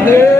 아멘.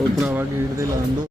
ਉਹ ਭਰਾਵਾ ਗੇਟ ਤੇ ਲਾਣ ਦੋ